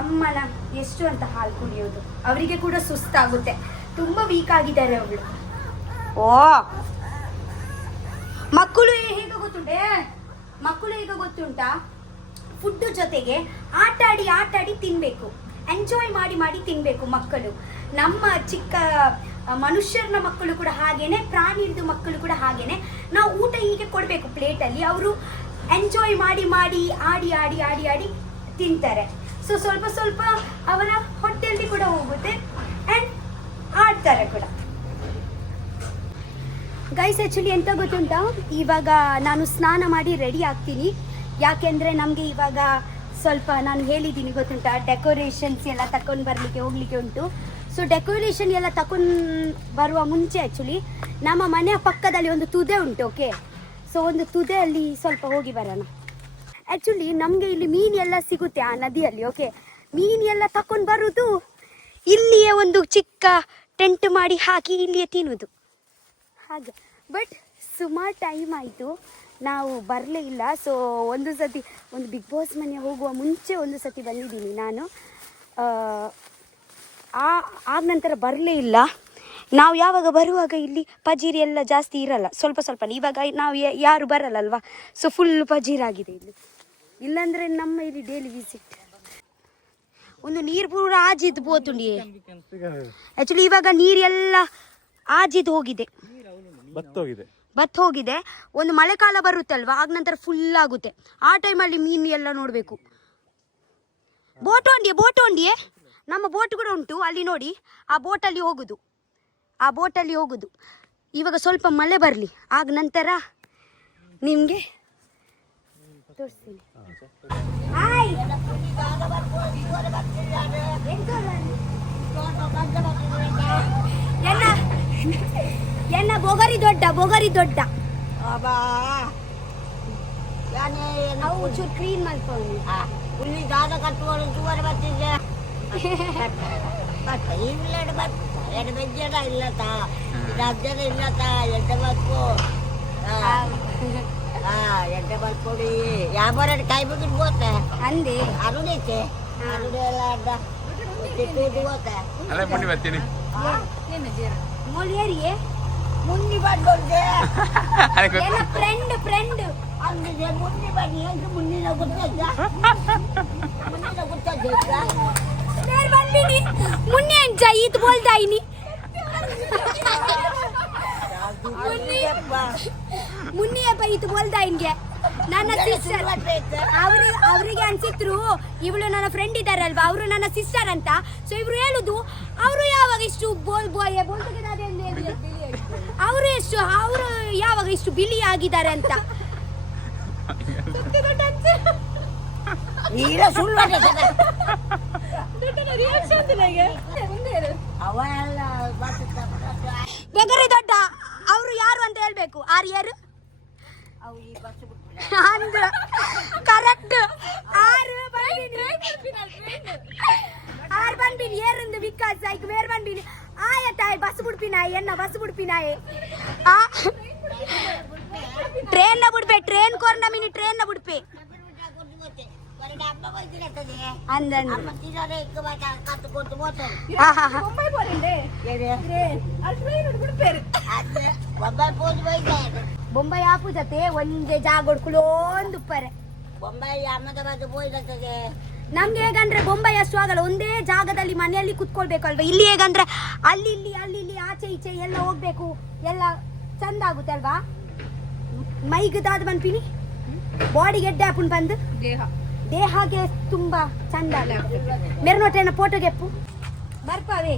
ಅಮ್ಮನ ಎಷ್ಟು ಅಂತ ಹಾಲು ಕುಡಿಯೋದು, ಅವರಿಗೆ ಕೂಡ ಸುಸ್ತಾಗುತ್ತೆ. ತುಂಬಾ ವೀಕ್ ಆಗಿದ್ದಾರೆ ಅವಳು. ಓ ಮಕ್ಕಳು ಹೇಗೆ ಗೊತ್ತುಂಟಾ, ಫುಡ್ ಜೊತೆಗೆ ಆಟ ಆಡಿ ತಿನ್ಬೇಕು, ಎಂಜಾಯ್ ಮಾಡಿ ತಿನ್ಬೇಕು ಮಕ್ಕಳು. ನಮ್ಮ ಚಿಕ್ಕ ಮನುಷ್ಯರನ ಮಕ್ಕಳು ಕೂಡ ಹಾಗೇನೆ, ಪ್ರಾಣಿದು ಮಕ್ಕಳು ಕೂಡ ಹಾಗೇನೆ. ನಾವು ಊಟ ಹೀಗೆ ಕೊಡಬೇಕು ಪ್ಲೇಟಲ್ಲಿ, ಅವರು ಎಂಜಾಯ್ ಮಾಡಿ ಆಡಿ ತಿಂತಾರೆ. ಸೊ ಸ್ವಲ್ಪ ಸ್ವಲ್ಪ ಅವನ ಹೊಟ್ಟೆಯಲ್ಲಿ ಕೂಡ ಹೋಗುತ್ತೆ ಆ್ಯಂಡ್ ಆಡ್ತಾರೆ ಕೂಡ. ಗೈಸ್ ಆ್ಯಕ್ಚುಲಿ ಎಂತ ಗೊತ್ತುಂಟಾ, ಇವಾಗ ನಾನು ಸ್ನಾನ ಮಾಡಿ ರೆಡಿ ಆಗ್ತೀನಿ. ಯಾಕೆಂದರೆ ನಮಗೆ ಇವಾಗ ಸ್ವಲ್ಪ ನಾನು ಹೇಳಿದ್ದೀನಿ ಗೊತ್ತುಂಟಾ, ಡೆಕೋರೇಷನ್ಸ್ ಎಲ್ಲ ತಗೊಂಡು ಬರಲಿಕ್ಕೆ ಹೋಗಲಿಕ್ಕೆ ಉಂಟು. ಸೊ ಡೆಕೋರೇಷನ್ ಎಲ್ಲ ತಗೊಂಡು ಬರುವ ಮುಂಚೆ ಆ್ಯಕ್ಚುಲಿ ನಮ್ಮ ಮನೆಯ ಪಕ್ಕದಲ್ಲಿ ಒಂದು ತುದೆ ಉಂಟು. ಓಕೆ, ಸೊ ಒಂದು ತುದೆಯಲ್ಲಿ ಸ್ವಲ್ಪ ಹೋಗಿ ಬರೋಣ. ಆ್ಯಕ್ಚುಲಿ ನಮಗೆ ಇಲ್ಲಿ ಮೀನು ಎಲ್ಲ ಸಿಗುತ್ತೆ ಆ ನದಿಯಲ್ಲಿ. ಓಕೆ, ಮೀನು ಎಲ್ಲ ತಗೊಂಡು ಬರೋದು, ಇಲ್ಲಿಯೇ ಒಂದು ಚಿಕ್ಕ ಟೆಂಟ್ ಮಾಡಿ ಹಾಕಿ ಇಲ್ಲಿಯೇ ತಿನ್ನೋದು ಹಾಗೆ. ಬಟ್ ಸುಮಾರು ಟೈಮ್ ಆಯಿತು ನಾವು ಬರಲೇ ಇಲ್ಲ. ಸೊ ಒಂದು ಸತಿ ಒಂದು ಬಿಗ್ ಬಾಸ್ ಮನೆ ಹೋಗುವ ಮುಂಚೆ ಒಂದು ಸತಿ ಬಂದಿದ್ದೀನಿ ನಾನು, ಆಗ ನಂತರ ಬರಲೇ ಇಲ್ಲ. ನಾವು ಯಾವಾಗ ಬರುವಾಗ ಇಲ್ಲಿ ಪಜೀರಿ ಎಲ್ಲ ಜಾಸ್ತಿ ಇರಲ್ಲ, ಸ್ವಲ್ಪ ಸ್ವಲ್ಪ. ಇವಾಗ ನಾವು ಯಾರು ಬರಲ್ಲಲ್ವಾ, ಸೊ ಫುಲ್ ಪಜೀರಾಗಿದೆ ಇಲ್ಲಿ. ಇಲ್ಲಾಂದರೆ ನಮ್ಮ ಇಲ್ಲಿ ಡೈಲಿ ವಿಸಿಟ್ ಒಂದು ನೀರು ಪೂರ ಆಜಿದ್ದು ಬೋತುಂಡಿ. ಆ್ಯಕ್ಚುಲಿ ಇವಾಗ ನೀರೆಲ್ಲ ಆಜಿದ್ದು ಹೋಗಿದೆ, ಬತ್ ಹೋಗಿದೆ. ಒಂದು ಮಳೆಕಾಲ ಬರುತ್ತಲ್ವಾ, ಆಗ ನಂತರ ಫುಲ್ ಆಗುತ್ತೆ. ಆ ಟೈಮಲ್ಲಿ ಮೀನು ಎಲ್ಲ ನೋಡಬೇಕು. ಬೋಟ್ ಹೊಂಡಿಯೇ ನಮ್ಮ ಬೋಟ್ ಕೂಡ ಉಂಟು ಅಲ್ಲಿ ನೋಡಿ, ಆ ಬೋಟಲ್ಲಿ ಹೋಗುದು. ಇವಾಗ ಸ್ವಲ್ಪ ಮಳೆ ಬರಲಿ, ಆಗ ನಂತರ ನಿಮಗೆ ತೋರಿಸ್ತೀನಿ. ಎನ್ನ ಬೊಗರಿ ದೊಡ್ಡ ಅವು ಚೂರು ಕ್ಲೀನ್ ಮಾಡ್ಕೊಂಡು ಇಲ್ಲಿ ದಾದ ಕಟ್ಟುವಳು ಚೂರು ಬರ್ತಿದ್ದೆ ಇಲ್ಲಡು ಬರ್ತ ಎರಡು ಬೆಜ್ಜಡ ಇಲ್ಲತಾ ಇದು ಅಜ್ಜನ ಇಲ್ಲತಾ ಎಡ್ಡೆ ಬರ್ಕು ಎಡ್ಡೆ ಬರ್ಕೊಡಿ ಯಾವಾಗ ಕಾಯಿ ಬಿಟ್ಟು ಹೋತೆ ಅಂದೆ ಅರುಣೈತೆ ಅರುಣೆ ಎಲ್ಲ ಅಡ್ಡ ಹೋತೆ ಮೊಳಿಯರಿಯೇ ಮುನ್ನಿ ಬಂದೋರ್ಗೆ ಫ್ರೆಂಡ್ ಅಂದಿದೆ ಮುನ್ನಿ ಬನ್ನಿ ಅಂತ ಮುನ್ನಿನ ಗೊತ್ತಾಯ್ತಾ मुन्ने जाईत बोलता ही नहीं ಮುನ್ನಿ ಅಪ್ಪ ಇದು बोलता ಹಿಂಗೆ. ನನ್ನ ಸಿಸ್ಟರ್ ಅವರಿಗೆ ಅನ್ಸಿದ್ರು ಇವಳು ನನ್ನ ಫ್ರೆಂಡ್ ಇದ್ದಾರಲ್ವಾ, ಅವರು ನನ್ನ ಸಿಸ್ಟರ್ ಅಂತ. ಸೊ ಇವ್ರು ಹೇಳುದು ಅವರು ಯಾವಾಗ ಇಷ್ಟು ಅವರು ಯಾವಾಗ ಇಷ್ಟು ಬಿಳಿ ಆಗಿದ್ದಾರೆ ಅಂತ. ಬೆಗರಿ ದೊಡ್ಡ ಅವರು ಯಾರು ಅಂತ ಹೇಳ್ಬೇಕು. ಆರ್ಯರು ಕರೆಕ್ಟ್ ಆರು ಬಂದ್ಬಿನಿ ಏರಿಂದ ವಿಕಾಸ್ ಆಯ್ತು ಬೇರೆ ಬಂದ್ಬಿನಿ ಆಯತಾಯ್ ಬಸ್ ಬಿಡ್ಪಿನಾಯಿ ಎನ್ನ ಬಸ್ ಬಿಡ್ಪಿನಾಯಿ ಟ್ರೈನ್ ಬಿಡ್ಪೆ ಟ್ರೈನ್ ಕೋರ್ನ ಮಿನಿ ಟ್ರೈನ್ ಬಿಡ್ಪೆ ಬೊಂಬೈ ಆಪು ಜೊತೆ ಒಂದೇ ಜಾಗ ಹೊಡ್ಕೊಳ್ಳೋಂದು ಉಪ್ಪರೆ ಬೊಂಬೈ ಅಹಮದಾಬಾದ್ ಹೋಯ್ತದೆ. ನಮ್ಗೆ ಹೇಗಂದ್ರೆ ಬೊಂಬೈ ಅಷ್ಟು ಆಗಲ್ಲ, ಒಂದೇ ಜಾಗದಲ್ಲಿ ಮನೆಯಲ್ಲಿ ಕುತ್ಕೊಳ್ಬೇಕಲ್ವಾ. ಇಲ್ಲಿ ಹೇಗಂದ್ರೆ ಅಲ್ಲಿ ಇಲ್ಲಿ ಆಚೆ ಈಚೆ ಎಲ್ಲ ಹೋಗ್ಬೇಕು, ಎಲ್ಲ ಚಂದ ಆಗುತ್ತೆ ಅಲ್ವಾ. ಮೈಗದಾದ ಬಂದ್ಪಿನಿ ಬಾಡಿಗೆ ಎಡ್ಡೆ ಹಾಪುನ್ ಬಂದು ದೇಹಕ್ಕೆ ತುಂಬಾ ಚಂದ ಮೆರನೋಟೇನ ಫೋಟೋಗೆ ಎಪ್ಪು ಬರ್ಪಾವೆ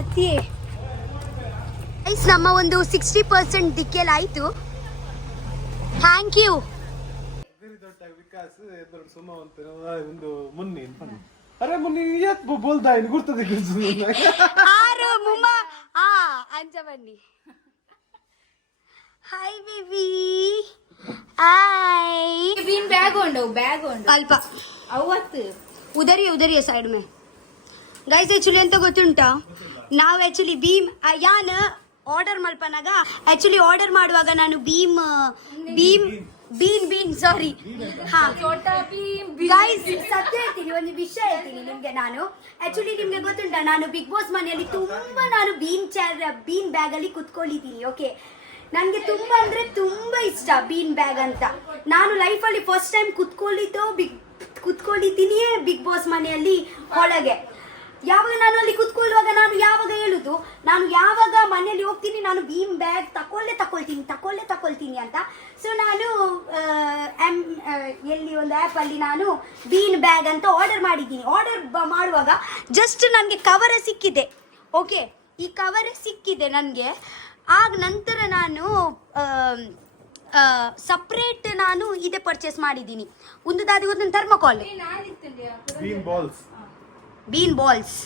ಅತ್ತಿ. ನಮ್ಮ ಒಂದು 60% ದಿಕ್ಕೆಲ್ಲ ಆಯ್ತು. Thank you. विकास इधर सुनो ಒಂದು ಮುನ್ನಿ अरे मुन्नी यात बोलता है गुर्तದೆ ಆರು ಮುಮ್ಮ ಅಂಜ ಬನ್ನಿ. Hi baby hi bean bag होंडो अल्प ಅವತ್ತು ಉದರಿಯ ಸೈಡ್ ಮೇ ಗೈಸ್. ಆಕ್ಚುಲಿ ಅಂತ ಗೊತ್ತುಂಟಾ, ನಾವು ಆಕ್ಚುಲಿ ಭೀಮ್ ಯಾನ್ ಆರ್ಡರ್ ಮಲ್ಪನಾಗ ಆಕ್ಚುಲಿ ಆರ್ಡರ್ ಮಾಡುವಾಗ ನಾನು ಬೀನ್ ಸಾರಿ ಗೈಸ್ ಸತ್ಯ ಹೇಳ್ತೀನಿ, ಒಂದು ವಿಷಯ ಹೇಳ್ತೀನಿ ನಿಮ್ಗೆ. ನಾನು ಆಕ್ಚುಲಿ ನಿಮ್ಗೆ ಗೊತ್ತುಂಟಾ, ನಾನು ಬಿಗ್ ಬಾಸ್ ಮನೆಯಲ್ಲಿ ತುಂಬಾ ನಾನು ಬೀನ್ ಬ್ಯಾಗ್ ಅಲ್ಲಿ ಕುತ್ಕೊಂಡಿದ್ದೀನಿ. ಓಕೆ, ನನಗೆ ತುಂಬ ಅಂದರೆ ತುಂಬ ಇಷ್ಟ ಬೀನ್ ಬ್ಯಾಗ್ ಅಂತ. ನಾನು ಲೈಫಲ್ಲಿ ಫಸ್ಟ್ ಟೈಮ್ ಕುತ್ಕೊಂಡಿದ್ದೀನಿಯೇ ಬಿಗ್ ಬಾಸ್ ಮನೆಯಲ್ಲಿ ಒಳಗೆ. ಯಾವಾಗ ನಾನು ಅಲ್ಲಿ ಕುತ್ಕೊಳ್ಳುವಾಗ ನಾನು ಯಾವಾಗ ಹೇಳುದು, ನಾನು ಯಾವಾಗ ಮನೆಯಲ್ಲಿ ಹೋಗ್ತೀನಿ ನಾನು ಬೀನ್ ಬ್ಯಾಗ್ ತಕೊಳ್ತೀನಿ ಅಂತ. ಸೊ ನಾನು ಎಲ್ಲಿ ಒಂದು ಆ್ಯಪಲ್ಲಿ ನಾನು ಬೀನ್ ಬ್ಯಾಗ್ ಅಂತ ಆರ್ಡರ್ ಮಾಡಿದ್ದೀನಿ. ಆರ್ಡರ್ ಮಾಡುವಾಗ ಜಸ್ಟ್ ನನಗೆ ಕವರ್ ಸಿಕ್ಕಿದೆ. ಓಕೆ, ಈ ಕವರ್ ಸಿಕ್ಕಿದೆ ನನಗೆ. ಆಗ ನಂತರ ನಾನು ಸಪ್ರೇಟ್ ನಾನು ಇದೇ ಪರ್ಚೇಸ್ ಮಾಡಿದ್ದೀನಿ. ಒಂದು ಥರ್ಮೋಕಾಲ್ ಬೀನ್ ಬಾಲ್ಸ್.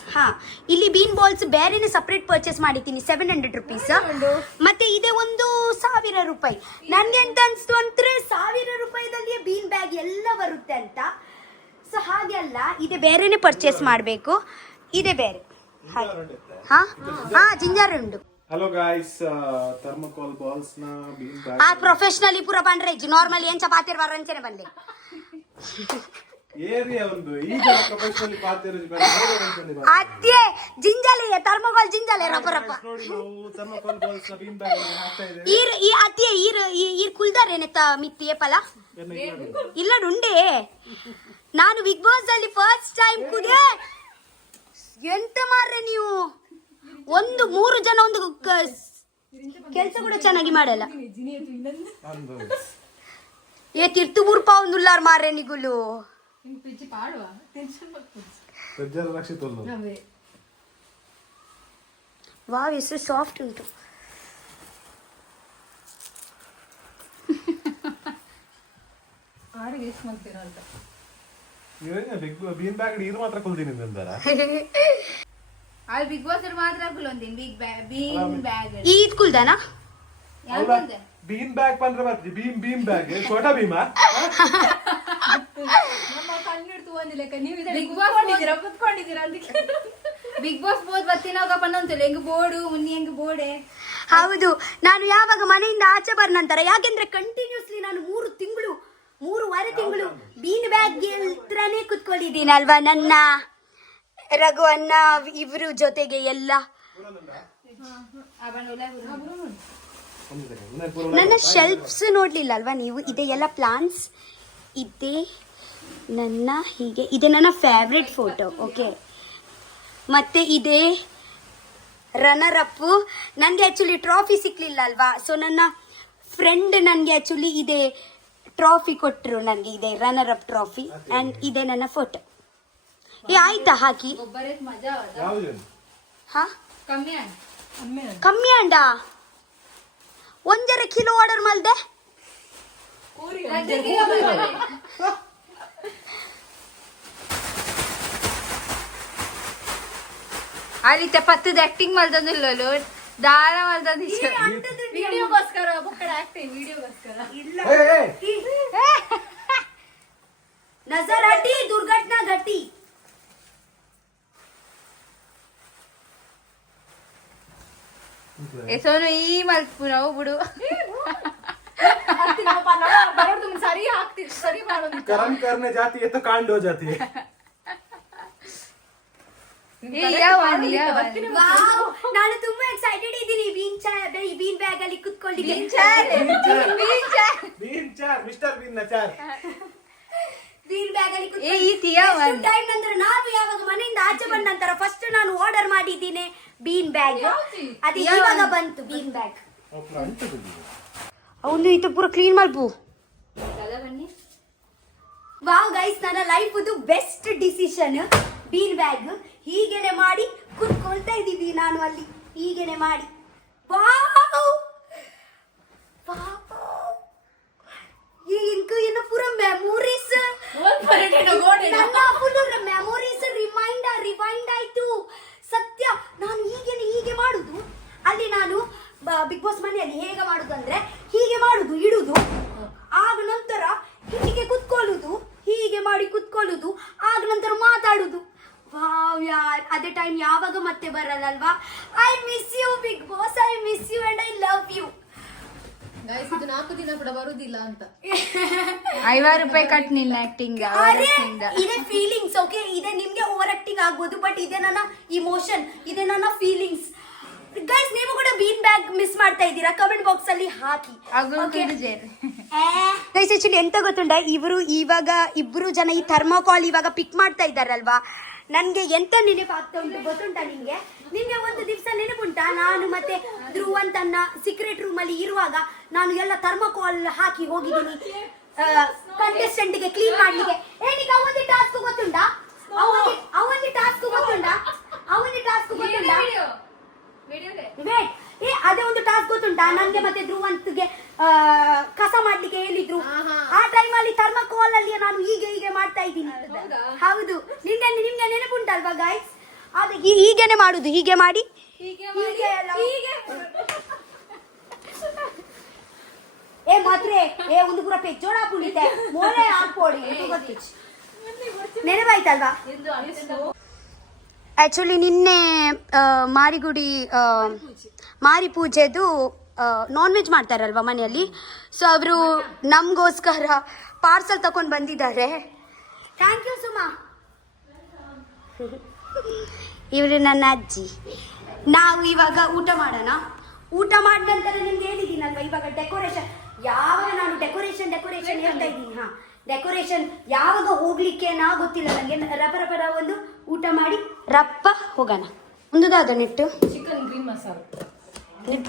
ಇಲ್ಲಿ ಬೀನ್ ಬಾಲ್ಸ್ ಬೇರೆನೆ ಸಪ್ರೇಟ್ ಪರ್ಚೇಸ್ ಮಾಡಿದ್ದೀನಿ 700 rupees. ಮತ್ತೆ ಇದೆ 1000 ರೂಪಾಯಿ. ನನಗೆ ಅಂತ ಅನಿಸ್ತು ಅಂದ್ರೆ 1000 ರೂಪಾಯಿದಲ್ಲಿಯೇ ಬೀನ್ ಬ್ಯಾಗ್ ಎಲ್ಲ ಬರುತ್ತೆ ಅಂತ. ಸೊ ಹಾಗೆ ಅಲ್ಲ, ಇದೆ ಬೇರೆನೆ ಪರ್ಚೇಸ್ ಮಾಡಬೇಕು, ಇದೆ ಬೇರೆ. ಜಿಂಜರ್ ಉಂಡು. ಹಲೋ ಗಾಯ್ಸ್, ಥರ್ಮೋಕಾಲ್ ಬಾಲ್ಸ್ ನ ಬೀನ್ ಬ್ಯಾಗ್ ಪ್ರೊಫೆಷನಲಿ ಪೂರ ಬಂದ್ರೆ ನಾರ್ಮಲಿ ಎಂಚ ಪಾತಿರ್ ಬರಂಚನೆ ಬಂದೆ ಏರಿಯಾ ಒಂದು ಈಗ ಪ್ರೊಫೆಷನಲಿ ಪಾತಿರ್ ಅತ್ತೆ ಜಿಂಜಲೆ ಥರ್ಮೋಕಾಲ್ ಜಿಂಜಲೆ ರಪ್ಪ ನೋಡಿ ನಾವು ಥರ್ಮೋಕಾಲ್ ಬಾಲ್ಸ್ ನ ಬೀನ್ ಬ್ಯಾಗ್ ಹಾಕ್ತಾ ಇದೆ. ಈ ಅತ್ತೆ ಈರ್ ಕುಲ್ದಾರೇನೆ ಮಿತ್ತಿ ಏಪಲ ಇಲ್ಲ ಉಂಡೆ. ನಾನು ಬಿಗ್ ಬಾಸ್ ಅಲ್ಲಿ ಫಸ್ಟ್ ಟೈಮ್ ಕುದೆ. ಎಂತ ಮಾರ್ರೆ ನೀವು, 3 ಜನ ಒಂದು ಕೆಲಸ ಕೂಡ ಚೆನ್ನಾಗಿ ಮಾಡಲ್ಲ. ಏ ತಿರ್ತು ಬುರ್ಪ ಒಂದು ಉಲ್ಲಾರ್ ಮಾರ್ರೆ ನಿಗುಲು ವಾವ್, ಎಷ್ಟು ಸಾಫ್ಟ್ ಉಂಟು. ಬೀನ್ ಬ್ಯಾಗ್ ಇದು ಮಾತ್ರ ಕುಲ್ತೀನಿ ಅಂದಾರ. ಅಲ್ಲಿ ಬಿಗ್ ಬಾಸ್ ಮಾತ್ರ ಕುಲೊಂದಿನ್ ಬೀನ್ ಬ್ಯಾಗ್ ಈದ್ ಕುಲ್ದಾನಾ ಬೀನ್ ಬ್ಯಾಗ್ ಬಂದ್ರೆ ಬರ್ತೀವಿ. Bean bag Chhota Bheema big boss ಕುತ್ಕೊಂಡಿದ್ದೀರಾ ಬಿಗ್ ಬಾಸ್ ಬೋದ್ ಬತ್ತಿನಾಗ ಪನ್ನೊಂತಿಲ್ಲ ಹೆಂಗ್ ಬೋರ್ಡು ಮುನ್ನಿ ಹೆಂಗ್ ಬೋರ್ಡೆ. ಹೌದು, ನಾನು ಯಾವಾಗ ಮನೆಯಿಂದ ಆಚೆ ಬರ ನಂತರ, ಯಾಕೆಂದ್ರೆ ಕಂಟಿನ್ಯೂಸ್ಲಿ ನಾನು 3.5 ತಿಂಗಳು ಬೀನ್ ಬ್ಯಾಗ್ ಹತ್ರನೇ ಕುತ್ಕೊಂಡಿದ್ದೀನಿ ಅಲ್ವಾ, ನನ್ನ ರಘು ಅಣ್ಣ ಇವ್ರ ಜೊತೆಗೆ ಎಲ್ಲ. ನನ್ನ ಶೆಲ್ಫ್ಸ್ ನೋಡ್ಲಿಲ್ಲ ಅಲ್ವಾ ನೀವು? ಇದೆ ಎಲ್ಲ ಪ್ಲಾನ್ಸ್, ಇದೆ ನನ್ನ ಫೇವ್ರೆಟ್ ಫೋಟೋ. ಓಕೆ, ಮತ್ತೆ ಇದೆ ರನ್ನರ್ ಅಪ್. ನನಗೆ ಆ್ಯಕ್ಚುಲಿ ಟ್ರಾಫಿ ಸಿಕ್ಲಿಲ್ಲ ಅಲ್ವಾ, ಸೊ ನನ್ನ ಫ್ರೆಂಡ್ ನನಗೆ ಆ್ಯಕ್ಚುಲಿ ಇದೆ ಟ್ರಾಫಿ ಕೊಟ್ಟರು ನನಗೆ. ಇದೆ ರನ್ನರ್ ಅಪ್ ಟ್ರಾಫಿ ಆ್ಯಂಡ್ ಇದೆ ನನ್ನ ಫೋಟೋ. ಆಯ್ತಾ ಹಾಕಿ? ಹಾ ಕಮ್ಮಿ ಅಂಡ 1 ಕಿಲೋ ಆರ್ಡರ್ ಮಲ್ದೆ. ಅಲ್ಲಿ ಪತ್ತದ ಆಕ್ಟಿಂಗ್ ಮಲ್ದೊಂದಿಲ್ಲಲು ದಾರ ಮಲ್ದೊಂದು ವಿಡಿಯೋಗೋಸ್ಕರ ಆಕ್ಟಿಂಗ್ ವಿಡಿಯೋಗೋಸ್ಕರ ನಜರ್ ಹಟಿ ದುರ್ಘಟನಾ ಘಟಿ. ಸೋನು ಈ ಮಲ್ಪು ನಾವು ಬಿಡು ಸರಿ ಹಾಕ್ತೀವಿ ಸರಿ ಮಾಡೋದು. ಕರಂ ಕರ್ನೆ ಜಾತಿ ಎತ್ತ ಕಾಂಡೋ ಜಾತಿ. ನಾನು ತುಂಬಾ ಎಕ್ಸೈಟೆಡ್ ಇದ್ದೀನಿ ಬೀನ್ ಬ್ಯಾಗ್ ಅಲ್ಲಿ ಕುತ್ಕೊಂಡಿದ್ದೀನಿ. ಮಿಸ್ಟರ್ ಬೀನ್ ನ ಚಾರ್ ಬೀನ್ ಬ್ಯಾಗ್ ಅಲ್ಲಿ ಟೈಮ್ ನಂತರ ನಾನು ಯಾವಾಗ ಮನೆಯಿಂದ ಆಚೆ ಬಂದ ನಂತರ ಫಸ್ಟ್ ನಾನು ಆರ್ಡರ್ ಮಾಡಿದ್ದೀನಿ ಬೀನ್ ಬ್ಯಾಗ್. ಅದೇ ಇವಾಗ ಬಂತು ಬೀನ್ ಬ್ಯಾಗ್. ಅವನು ಇದು ಪೂರ ಕ್ಲೀನ್ ಮಾಡ್ಬು. ವಾವ್ ಗೈಸ್, ನನ್ನ life best decision bean bag. ಹೀಗೇನೆ ಮಾಡಿ ಕುತ್ಕೊಳ್ತಾ ಇದ್ದೀವಿ ನಾನು ಅಲ್ಲಿ, ಹೀಗೇನೆ ಮಾಡಿ. ಪೂರ ಮೆಮೊರೀಸ್ ಮೆಮೊರೀಸ್ ರಿವೈಂಡ್ ಆಯ್ತು. ಸತ್ಯ, ನಾನು ಹೀಗೆ ಮಾಡುದು. ಅಲ್ಲಿ ನಾನು ಬಿಗ್ ಬಾಸ್ ಮನೆಯಲ್ಲಿ ಹೇಗೆ ಮಾಡುದು ಅಂದ್ರೆ ಹೀಗೆ ಮಾಡುದು, ಇಡುದು, ಆಗ ನಂತರ ಹೀಗೆ ಕುತ್ಕೊಳ್ಳುದು, ಹೀಗೆ ಮಾಡಿ ಕುತ್ಕೊಳ್ಳುದು, ಆಗ ನಂತರ ಮಾತಾಡುದು. ವಾವ್ ಯಾರ್, ಅದೇ ಟೈಮ್ ಯಾವಾಗ ಮತ್ತೆ ಬರಲ್ಲಲ್ವಾ. I miss you big boss, I miss you and I love you. ಇದು 4 ದಿನ ಕೂಡ ಬರುದಿಲ್ಲ ಅಂತ 5,000 ರೂಪಾಯಿ ಕಟ್ನಿಲ್ಲ ಆಕ್ಟಿಂಗ್. ಇದೇ ಫೀಲಿಂಗ್ಸ್. ಓಕೆ, ಇದೆ ನಿಮ್ಗೆ ಓವರ್ ಆಕ್ಟಿಂಗ್ ಆಗ್ಬೋದು, ಬಟ್ ಇದೆ ನನ್ನ ಇಮೋಷನ್, ಇದೆ ನನ್ನ ಫೀಲಿಂಗ್ಸ್. ಗೈಸ್, ನೀವು ಕೂಡ ಬೀನ್ ಬ್ಯಾಗ್ ಮಿಸ್ ಮಾಡ್ತಾ ಇದ್ದೀರಾ? ಕಮೆಂಟ್ ಬಾಕ್ಸ್ ಅಲ್ಲಿ ಹಾಕಿ. ಗೈಸ್, ಆಕ್ಚುಲಿ ಎಂತ ಗೊತ್ತುಂಟ, ಇವಾಗ 2 ಜನ ಈ ಥರ್ಮೋಕಾಲ್ ಇವಾಗ ಪಿಕ್ ಮಾಡ್ತಾ ಇದ್ದಾರಲ್ವಾ, ನನ್ಗೆ ಎಂತ ನೆನಪಾಗ್ತಾ ಉಂಟು ಗೊತ್ತುಂಟಾ ನಿಮ್ಗೆ? ನಿನ್ನೆ ಒಂದು ದಿವಸ ನೆನಪುಂಟಾ, ನಾನು ಮತ್ತೆ ಧ್ರುವಂತ್ ಅನ್ನ ಸೀಕ್ರೆಟ್ ರೂಮ್ ಅಲ್ಲಿ ಇರುವಾಗ ನಾನು ಎಲ್ಲ ಥರ್ಮೋಕಾಲ್ ಹಾಕಿ ಹೋಗಿದ್ದೀನಿ ಕಂಟೆಸ್ಟೆಂಟ್ ಗೆ ಕ್ಲೀನ್ ಮಾಡ್ಲಿಕ್ಕೆ. ಏನಿಗೆ ಅವೊಂದು ಟಾಸ್ಕ್ ಗೊತ್ತುಂಟಾ? ಅವೊಂದು ಟಾಸ್ಕ್ ಗೊತ್ತುಂಟಾ? ಅದೇ ಒಂದು ಟಾಸ್ಕ್ ಗೊತ್ತುಂಟಾ? ನನ್ಗೆ ಮತ್ತೆ ಧ್ರುವಂತ್ಗೆ ಕಸ ಮಾಡ್ಲಿಕ್ಕೆ ಹೇಳಿದ್ರು. ಆ ಟೈಮ್ ಅಲ್ಲಿ ಥರ್ಮೋಕಾಲ್ ಅಲ್ಲಿ ನಾನು ಹೀಗೆ ಮಾಡ್ತಾ ಇದ್ದೀನಿ. ಹೌದು, ನಿಮ್ಗೆ ನೆನಪುಂಟಲ್ವಾ ಗಾಯ್ಸ್? ಅದು ಹೀಗೇನೆ ಮಾಡುದು, ಹೀಗೆ ಮಾಡಿ ಏ ಮಾತ್ರೆ ಒಂದು ಪೂರ ಪೆಚ್ಚೋಡ ಪುಳಿತೆ ಮೋಳೆ ಹಾಕ್ಬೋಡಿ ನೆನಪಾಯ್ತಲ್ವಾ? ಆಕ್ಚುಲಿ ನಿನ್ನೆ ಮಾರಿ ಪೂಜೆದು ನಾನ್ ವೆಜ್ ಮಾಡ್ತಾರಲ್ವಾ ಮನೆಯಲ್ಲಿ. ಸೊ ಅವರು ನಮಗೋಸ್ಕರ ಪಾರ್ಸಲ್ ತಗೊಂಡು ಬಂದಿದ್ದಾರೆ. Thank you Suma. ಇವರು ನನ್ನ ಅಜ್ಜಿ. ನಾವು ಇವಾಗ ಊಟ ಮಾಡೋಣ. ಊಟ ಮಾಡಿದ ನಂತರ ನಿಮ್ಗೆ ಹೇಳಿದ್ದೀನಲ್ವಾ, ಇವಾಗ ಡೆಕೋರೇಷನ್ ಯಾವಾಗ ನಾನು ಡೆಕೋರೇಷನ್ ಹೇಳ್ತಾ ಇದ್ದೀನಿ. ಡೆಕೋರೇಷನ್ ಯಾವಾಗ ಹೋಗ್ಲಿಕ್ಕೆ ಗೊತ್ತಿಲ್ಲ ನನಗೆ. ರಪರ ಒಂದು ಊಟ ಮಾಡಿ ರಪ್ಪ ಹೋಗೋಣ. ಒಂದು ಯಾವ್ದು ನೆಟ್ಟು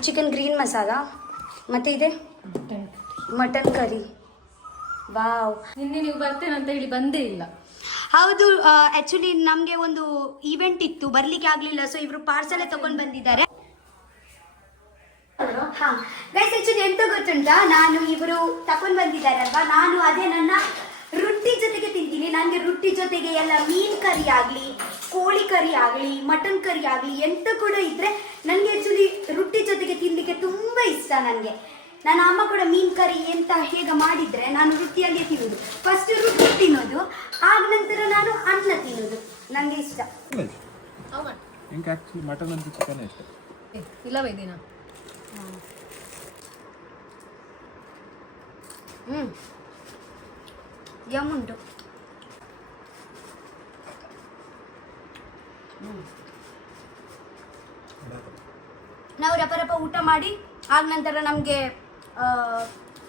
ಚಿಕನ್ ಗ್ರೀನ್ ಮಸಾಲ ಮತ್ತೆ ಇದೆ ಮಟನ್ ಕರಿ. ವಾವ್, ನಿನ್ನೆ ನೀವು ಬರ್ತೇನೆ ಅಂತ ಹೇಳಿ ಬಂದೇ ಇಲ್ಲ. ಹೌದು, ಆಕ್ಚುಲಿ ನಮ್ಗೆ ಒಂದು ಈವೆಂಟ್ ಇತ್ತು, ಬರ್ಲಿಕ್ಕೆ ಆಗ್ಲಿಲ್ಲ. ಸೊ ಇವರು ಪಾರ್ಸಲ್ ತಗೊಂಡು ಬಂದಿದ್ದಾರೆ. ಹಾ ಗೈಸ್, ಆಕ್ಚುಲಿ ಎಂತ ಗೊತ್ತುಂಟಾ, ನಾನು ಇವರು ತಗೊಂಡು ಬಂದಿದ್ದಾರಲ್ವಾ, ನಾನು ಅದೇ ನನ್ನ ರೊಟ್ಟಿ ಜೊತೆಗೆ ತಿಂತೀನಿ. ನನಗೆ ರೊಟ್ಟಿ ಜೊತೆಗೆ ಎಲ್ಲ ಮೀನ್ ಕರಿ ಆಗಲಿ, ಕೋಳಿ ಕರಿ ಆಗಲಿ, ಮಟನ್ ಕರಿ ಆಗಲಿ ಎಂತ ಕೂಡ ಇದ್ರೆ ನನಗೆ ಆಕ್ಚುಲಿ ರೊಟ್ಟಿ ಜೊತೆಗೆ ತಿನ್ನಲಿಕ್ಕೆ ತುಂಬ ಇಷ್ಟ. ನನಗೆ ನನ್ನ ಅಮ್ಮ ಕೂಡ ಮೀನ್ ಕರಿ ಎಂತ ಹೇಗೆ ಮಾಡಿದ್ರೆ ನಾನು ರೊಟ್ಟಿಯಲ್ಲೇ ತಿನ್ನೋದು. ಫಸ್ಟ್ ರೊಟ್ಟಿ ತಿನ್ನೋದು, ಆಗ ನಂತರ ನಾನು ಅನ್ನ ತಿನ್ನೋದು. ನನಗೆ ಇಷ್ಟ. ಮಟನ್ ಅಂತ ಚಿಕನ್ ಇಷ್ಟ ಇಲ್ಲವೇ ದಿನ ಯಮ್ಮುಂಟು. ನಾವು ರಪ ಊಟ ಮಾಡಿ ಆದ ನಂತರ ನಮಗೆ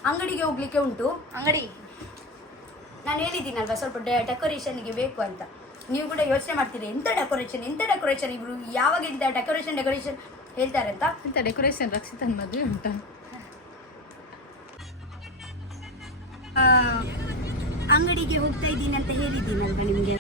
ಅಂಗಡಿಗೆ ಹೋಗ್ಲಿಕ್ಕೆ ಉಂಟು. ಅಂಗಡಿ ನಾನು ಹೇಳಿದ್ದೀನಲ್ವಾ ಸ್ವಲ್ಪ ಡೆಕೋರೇಷನ್ಗೆ ಬೇಕು ಅಂತ. ನೀವು ಕೂಡ ಯೋಚನೆ ಮಾಡ್ತೀರಿ ಎಂತ ಡೆಕೋರೇಷನ್ ಇವರು ಯಾವಾಗ ಡೆಕೋರೇಷನ್ ಹೇಳ್ತಾರೆ ಅಂತ. ಎಂತ ಡೆಕೋರೇಷನ್? ರಕ್ಷಿತನ್ ಮದುವೆ ಉಂಟಾ? ಅಂಗಡಿಗೆ ಹೋಗ್ತಾ ಇದ್ದೀನಿ ಅಂತ ಹೇಳಿದ್ದೀನಲ್ವಾ ನಿಮಗೆ.